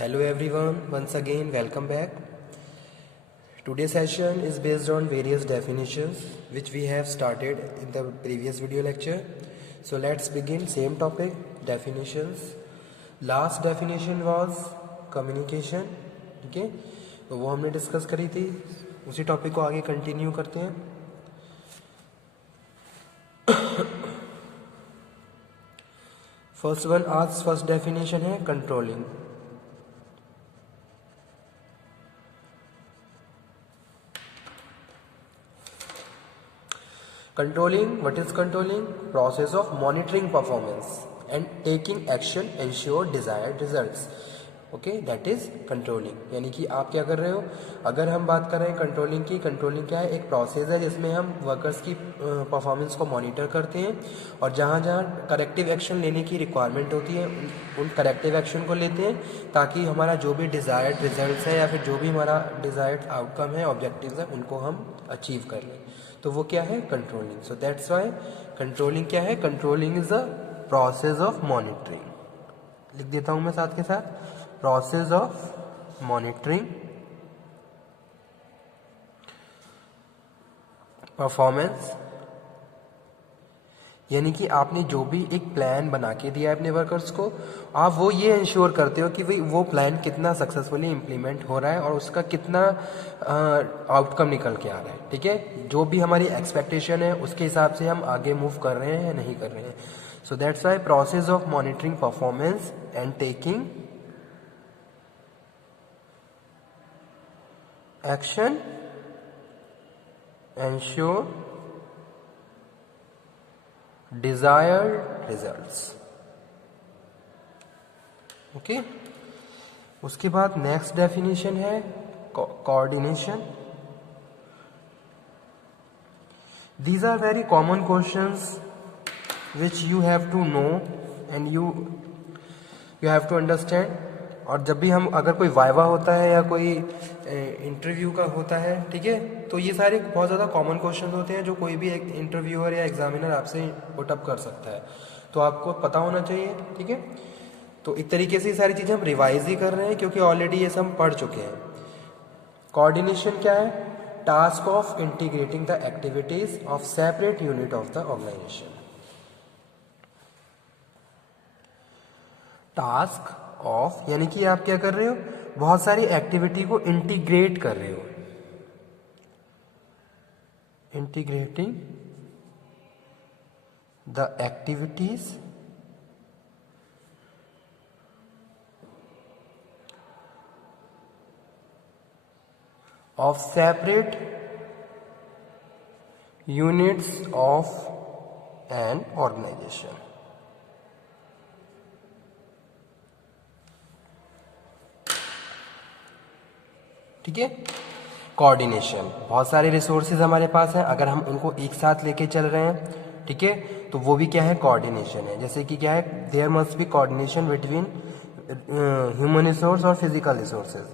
Hello everyone, once again welcome back. Today's session is based on various definitions which we have started in the previous video lecture. So let's begin. Same topic, definitions. Last definition was communication. ठीक है, तो वो हमने discuss करी थी. उसी topic को आगे कंटिन्यू करते हैं. फर्स्ट वन, आज फर्स्ट डेफिनेशन है controlling. Controlling, what is controlling? Process of monitoring performance and taking action ensure desired results. Okay, that is controlling. यानी कि आप क्या कर रहे हो? अगर हम बात कर रहे हैं कंट्रोलिंग की, कंट्रोलिंग क्या है? एक प्रोसेस है जिसमें हम वर्कर्स की परफॉर्मेंस को मॉनिटर करते हैं और जहाँ जहाँ करेक्टिव एक्शन लेने की रिक्वायरमेंट होती है उन करेक्टिव एक्शन को लेते हैं ताकि हमारा जो भी डिज़ायर्ड रिजल्ट्स है या फिर जो भी हमारा डिज़ायर्ड आउटकम है, ऑब्जेक्टिव्स है, उनको हम अचीव कर लें. तो वो क्या है? Controlling. So that's Y controlling क्या है? Controlling is a process of monitoring. लिख देता हूं मैं साथ के साथ, प्रोसेस ऑफ मॉनिटरिंग परफॉर्मेंस. यानी कि आपने जो भी एक प्लान बना के दिया है अपने वर्कर्स को, आप वो ये इंश्योर करते हो कि भाई वो प्लान कितना सक्सेसफुली इम्प्लीमेंट हो रहा है और उसका कितना आउटकम निकल के आ रहा है. ठीक है, जो भी हमारी एक्सपेक्टेशन है उसके हिसाब से हम आगे मूव कर रहे हैं या नहीं कर रहे हैं. सो that's Y process of monitoring performance and taking action ensure desired results. Okay, उसके बाद नेक्स्ट डेफिनेशन है coordination. These are very common questions which you have to know and you have to understand. और जब भी हम अगर कोई viva होता है या कोई इंटरव्यू का होता है, ठीक है, तो ये सारे बहुत ज़्यादा कॉमन क्वेश्चन होते हैं जो कोई भी एक इंटरव्यूअर या एग्जामिनर आपसे पुटअप कर सकता है. तो आपको पता होना चाहिए. ठीक है, तो एक तरीके से ये सारी चीज़ें हम रिवाइज ही कर रहे हैं क्योंकि ऑलरेडी ये सब पढ़ चुके हैं. कोऑर्डिनेशन क्या है? Task of integrating the activities of separate unit of the organisation. Task of यानी कि आप क्या कर रहे हो? बहुत सारी एक्टिविटी को इंटीग्रेट कर रहे हो. Integrating the activities of separate units of an organization. ठीक है, कोऑर्डिनेशन. बहुत सारे रिसोर्सेज हमारे पास हैं, अगर हम उनको एक साथ लेके चल रहे हैं, ठीक है, तो वो भी क्या है? कोऑर्डिनेशन है. जैसे कि क्या है? There must be coordination between human resource और फिजिकल रिसोर्सेज.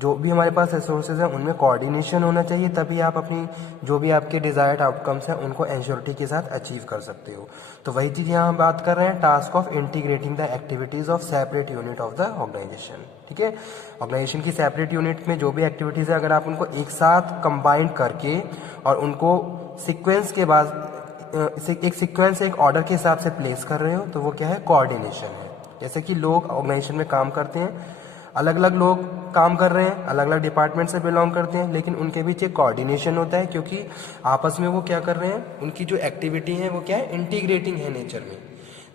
जो भी हमारे पास रिसोर्सेज हैं उनमें कोऑर्डिनेशन होना चाहिए, तभी आप अपनी जो भी आपके डिजायर्ड आउटकम्स हैं उनको एंश्योरिटी के साथ अचीव कर सकते हो. तो वही चीज़ यहाँ हम बात कर रहे हैं, task of integrating the activities of separate unit of the organization. ठीक है, ऑर्गेनाइजेशन की सेपरेट यूनिट में जो भी एक्टिविटीज़ है अगर आप उनको एक साथ कंबाइन करके और उनको सीक्वेंस के बाद एक सीक्वेंस एक ऑर्डर के हिसाब से प्लेस कर रहे हो, तो वो क्या है? कोऑर्डिनेशन है. जैसे कि लोग ऑर्गेनाइजेशन में काम करते हैं, अलग अलग लोग काम कर रहे हैं, अलग अलग डिपार्टमेंट से बिलोंग करते हैं, लेकिन उनके बीच एक कोऑर्डिनेशन होता है क्योंकि आपस में वो क्या कर रहे हैं? उनकी जो एक्टिविटी है वो क्या है? इंटीग्रेटिंग है नेचर में.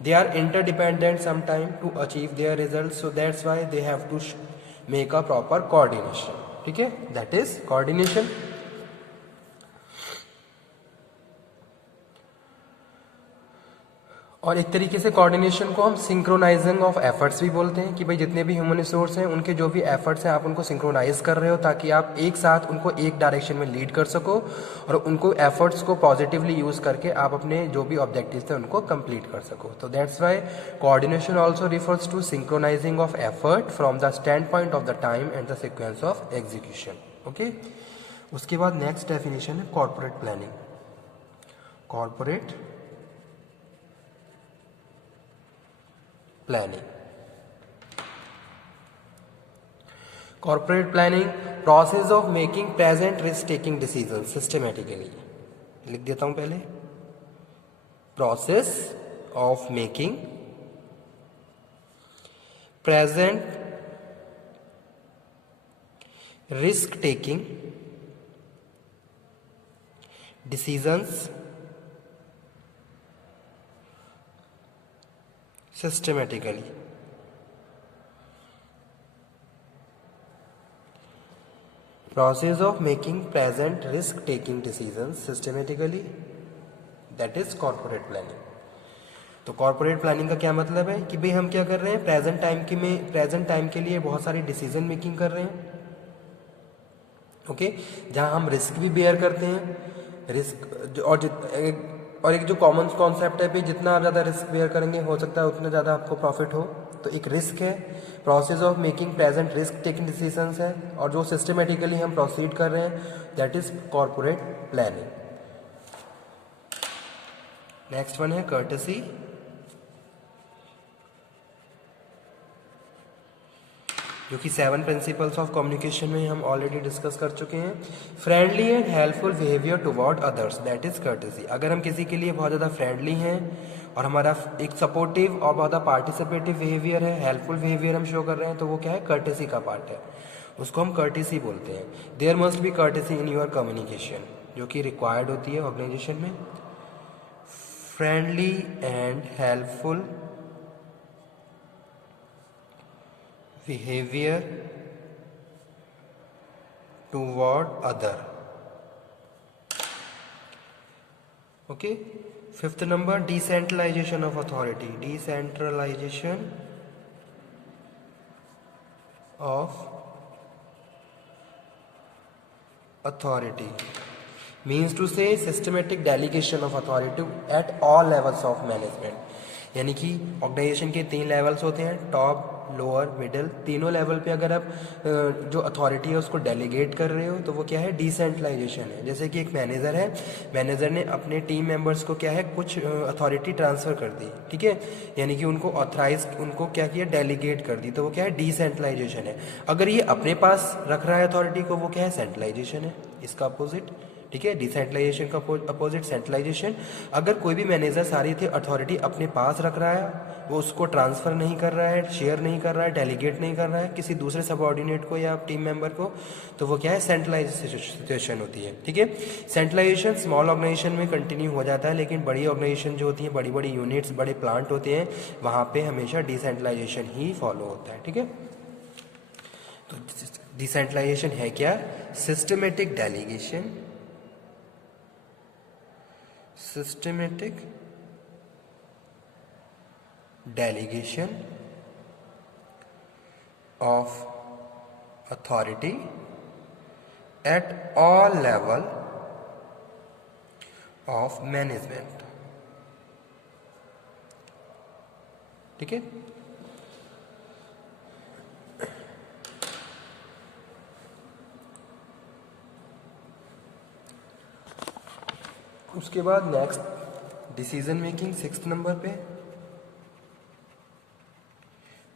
They are interdependent some time to achieve their result. So that's why they have to make a proper coordination. ठीक है, दैट इज कोऑर्डिनेशन. और एक तरीके से कोऑर्डिनेशन को हम सिंक्रोनाइजिंग ऑफ एफर्ट्स भी बोलते हैं कि भाई जितने भी ह्यूमन रिसोर्स हैं उनके जो भी एफर्ट्स हैं आप उनको सिंक्रोनाइज कर रहे हो ताकि आप एक साथ उनको एक डायरेक्शन में लीड कर सको और उनको एफर्ट्स को पॉजिटिवली यूज करके आप अपने जो भी ऑब्जेक्टिव्स थे उनको कंप्लीट कर सको. तो that's why coordination also refers to synchronizing of effort from the stand point of the time and the sequence of execution. Okay, उसके बाद नेक्स्ट डेफिनेशन है corporate planning. Corporate planning. Corporate planning, process of making present risk taking decision systematically. लिख देता हूं पहले, process of making present risk taking decisions systematically. Process of making present risk taking decisions systematically, that is corporate planning। तो corporate planning का क्या मतलब है कि भाई हम क्या कर रहे हैं, प्रेजेंट टाइम के लिए बहुत सारी डिसीजन मेकिंग कर रहे हैं, ओके, जहां हम रिस्क भी बेयर करते हैं। रिस्क और एक जो कॉमन कॉन्सेप्ट है, भाई जितना आप ज़्यादा रिस्क बेयर करेंगे हो सकता है उतना ज़्यादा आपको प्रॉफिट हो। तो एक रिस्क है, process of making present risk taking decisions है, और जो सिस्टमेटिकली हम प्रोसीड कर रहे हैं that is corporate planning. Next one है कर्टसी, जो कि 7 प्रिंसिपल्स ऑफ कम्युनिकेशन में हम ऑलरेडी डिस्कस कर चुके हैं। Friendly and helpful behaviour toward others, that is courtesy. अगर हम किसी के लिए बहुत ज़्यादा फ्रेंडली हैं और हमारा एक सपोर्टिव और बहुत ज़्यादा पार्टिसिपेटिव बिहेवियर है, हेल्पफुल बिहेवियर हम शो कर रहे हैं, तो वो क्या है, कर्टसी का पार्ट है, उसको हम कर्टसी बोलते हैं। There must be courtesy in your communication, जो कि रिक्वायर्ड होती है ऑर्गेनाइजेशन में। Friendly and helpful behavior toward other, okay। Fifth number, decentralization of authority, decentralization of authority means to say systematic delegation of authority at all levels of management। यानी कि organisation के 3 levels होते हैं, top, lower, middle. तीनों level पे अगर आप जो अथॉरिटी है उसको डेलीगेट कर रहे हो तो वो क्या है, डिसेंट्रलाइजेशन है। जैसे कि एक मैनेजर है, मैनेजर ने अपने टीम मेंबर्स को क्या है, कुछ अथॉरिटी ट्रांसफर कर दी, ठीक है, यानी कि उनको ऑथराइज, उनको क्या किया, डेलीगेट कर दी, तो वो क्या है, डिसेंट्रलाइजेशन है। अगर ये अपने पास रख रहा है अथॉरिटी को, वो क्या है, सेंट्रलाइजेशन है, इसका अपोजिट, ठीक है। डिसेंट्रलाइजेशन का अपोजिट सेंट्रलाइजेशन। अगर कोई भी मैनेजर सारी थी अथॉरिटी अपने पास रख रहा है, वो उसको ट्रांसफर नहीं कर रहा है, शेयर नहीं कर रहा है, डेलीगेट नहीं कर रहा है किसी दूसरे सबऑर्डिनेट को या टीम मेंबर को, तो वो क्या है, सेंट्रलाइजेशन होती है, ठीक है। सेंट्रलाइजेशन स्मॉल ऑर्गेनाइजेशन में कंटिन्यू हो जाता है, लेकिन बड़ी ऑर्गेनाइजेशन जो होती है, बड़ी बड़ी यूनिट्स, बड़े प्लांट होते हैं, वहाँ पे हमेशा डिसेंट्रलाइजेशन ही फॉलो होता है, ठीक है। तो डिसेंट्रलाइजेशन है क्या, systematic delegation, systematic delegation of authority at all level of management, ठीक है। उसके बाद next decision making, 6th number पे।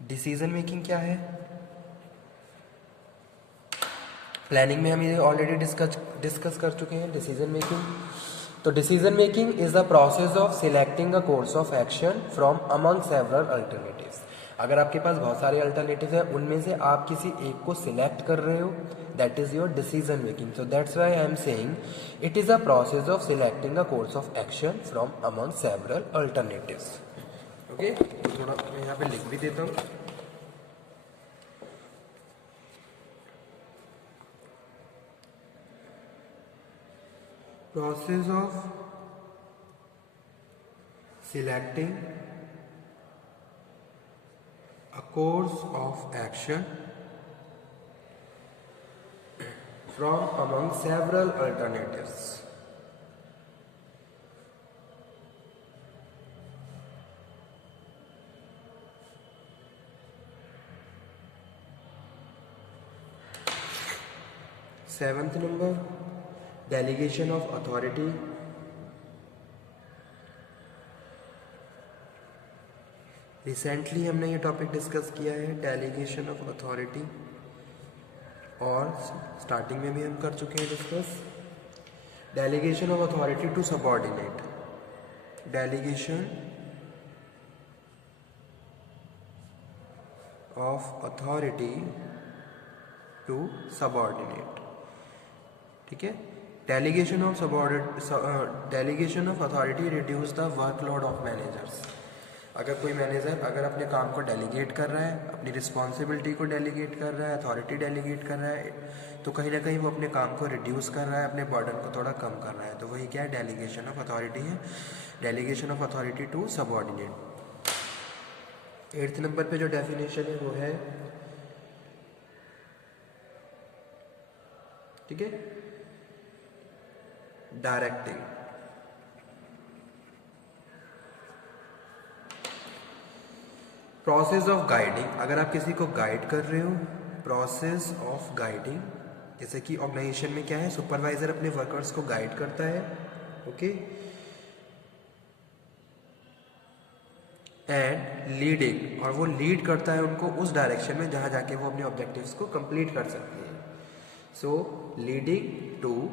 डिसीजन मेकिंग क्या है, प्लानिंग में हम ये ऑलरेडी डिस्कस कर चुके हैं डिसीजन मेकिंग। तो decision making is the process of selecting a course of action from among several alternatives. अगर आपके पास बहुत सारे अल्टरनेटिव हैं, उनमें से आप किसी एक को सिलेक्ट कर रहे हो, that is your decision making. So that's why I am saying it is a process of selecting a course of action from among several alternatives, okay. तो थोड़ा मैं यहाँ पे लिख भी देता हूँ। Process of selecting a course of action from among several alternatives. Seventh number, delegation of authority. Recently हमने ये टॉपिक डिस्कस किया है, डेलीगेशन ऑफ अथॉरिटी। और स्टार्टिंग में भी हम कर चुके हैं discuss. Delegation of authority to subordinate, delegation of authority to subordinate, ठीक है। Delegation of delegation of authority reduce the workload of managers. अगर कोई मैनेजर अगर अपने काम को डेलीगेट कर रहा है, अपनी रिस्पॉन्सिबिलिटी को डेलीगेट कर रहा है, अथॉरिटी डेलीगेट कर रहा है, तो कहीं ना कहीं वो अपने काम को रिड्यूस कर रहा है, अपने बर्डन को थोड़ा कम कर रहा है। तो वही क्या है, डेलीगेशन ऑफ अथॉरिटी है, delegation of authority to subordinate. 8th number पे जो डेफिनेशन है वो है, ठीक है, डायरेक्टिंग। प्रोसेस ऑफ गाइडिंग, अगर आप किसी को गाइड कर रहे हो, प्रोसेस ऑफ गाइडिंग, जैसे कि ऑर्गेनाइजेशन में क्या है, सुपरवाइजर अपने वर्कर्स को गाइड करता है, ओके। एंड लीडिंग, और वो लीड करता है उनको उस डायरेक्शन में जहां जाके वो अपने ऑब्जेक्टिव्स को कंप्लीट कर सकते हैं। So leading to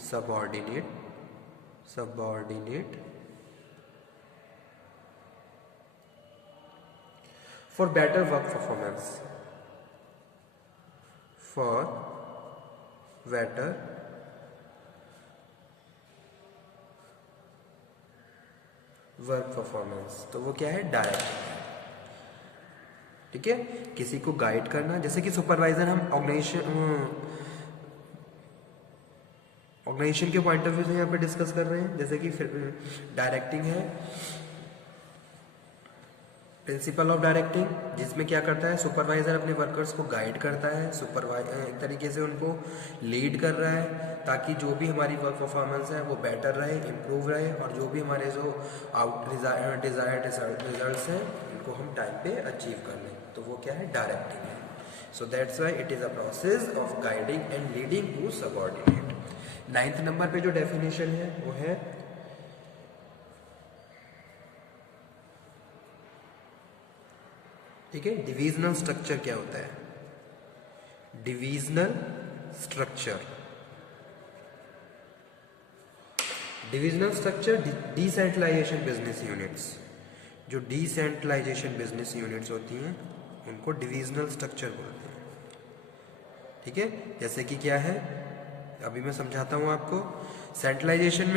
subordinate, for better work performance, for better work performance. तो वो क्या है, डायरेक्टिंग है, ठीक है। किसी को गाइड करना, जैसे कि सुपरवाइजर हम ऑर्गेनाइजेशन के पॉइंट ऑफ व्यू से यहाँ पे डिस्कस कर रहे हैं। जैसे कि डायरेक्टिंग है, प्रिंसिपल ऑफ डायरेक्टिंग, जिसमें क्या करता है, सुपरवाइजर अपने वर्कर्स को गाइड करता है, एक तरीके से उनको लीड कर रहा है, ताकि जो भी हमारी वर्क परफॉर्मेंस है वो बेटर रहे, इम्प्रूव रहे, और जो भी हमारे जो डिजायर्ड रिजल्ट्स हैं उनको हम टाइम पे अचीव कर लें। तो वो क्या है, डायरेक्टिंग है। So that's why it is a process of guiding and leading to subordinate. 9th number पे जो डेफिनेशन है वो है, ठीक है, डिविजनल स्ट्रक्चर क्या होता है, divisional structure, divisional structure, decentralization business units, जो डिसेंट्रलाइजेशन बिजनेस यूनिट्स होती हैं उनको डिविजनल स्ट्रक्चर बोलते हैं, ठीक है। जैसे कि क्या है, अभी मैं समझाता हूं आपको। सेंट्रलाइजेशन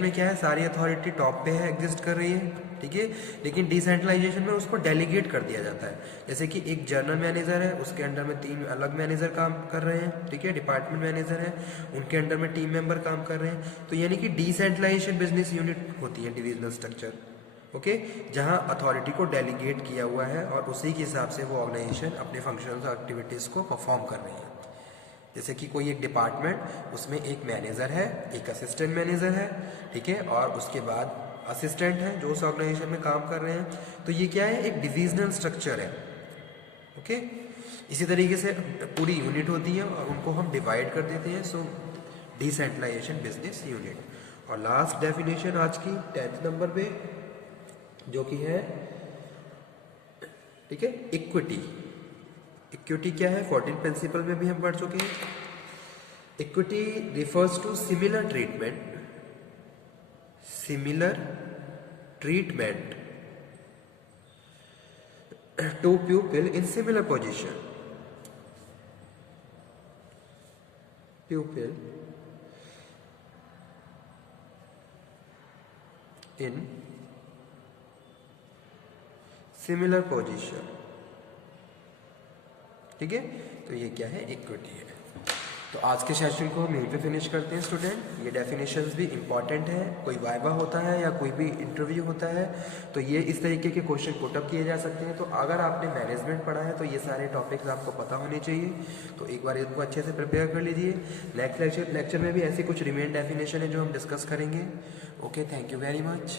में क्या है, सारी अथॉरिटी टॉप पे है, एग्जिस्ट कर रही है, ठीक है। लेकिन डिसेंट्रलाइजेशन में उसको डेलीगेट कर दिया जाता है। जैसे कि एक जनरल मैनेजर है, उसके अंडर में 3 अलग मैनेजर काम कर रहे हैं, ठीक है, डिपार्टमेंट मैनेजर है, उनके अंडर में टीम मेंबर काम कर रहे हैं। तो यानी कि डिसेंट्रलाइजेशन बिजनेस यूनिट होती है डिविजनल स्ट्रक्चर, ओके, जहां अथॉरिटी को डेलीगेट किया हुआ है और उसी के हिसाब से वो ऑर्गेनाइजेशन अपने फंक्शंस और एक्टिविटीज को परफॉर्म कर रही है। जैसे कि कोई एक डिपार्टमेंट, उसमें एक मैनेजर है, एक असिस्टेंट मैनेजर है, ठीक है, और उसके बाद असिस्टेंट है जो उस ऑर्गेनाइजेशन में काम कर रहे हैं। तो ये क्या है, एक डिविजनल स्ट्रक्चर है, ओके। इसी तरीके से पूरी यूनिट होती है और उनको हम डिवाइड कर देते हैं। सो डिसेंट्रलाइजेशन बिजनेस यूनिट। और लास्ट डेफिनेशन आज की 10th नंबर पे जो कि है, ठीक है, इक्विटी। इक्विटी क्या है, 14 प्रिंसिपल में भी हम पढ़ चुके हैं। Equity refers to similar treatment to people in similar position, pupil in similar position, ठीक है। तो ये क्या है, इक्विटी है। तो आज के सेशन को हम यहीं पे फिनिश करते हैं स्टूडेंट। ये डेफिनेशंस भी इंपॉर्टेंट है, कोई वाइवा होता है या कोई भी इंटरव्यू होता है तो ये इस तरीके के क्वेश्चन पुटअप किए जा सकते हैं। तो अगर आपने मैनेजमेंट पढ़ा है तो ये सारे टॉपिक्स आपको पता होने चाहिए, तो एक बार इनको अच्छे से प्रिपेयर कर लीजिए। नेक्स्ट लेक्चर में भी ऐसी कुछ रिमेन डेफिनेशन है जो हम डिस्कस करेंगे। Okay, thank you very much.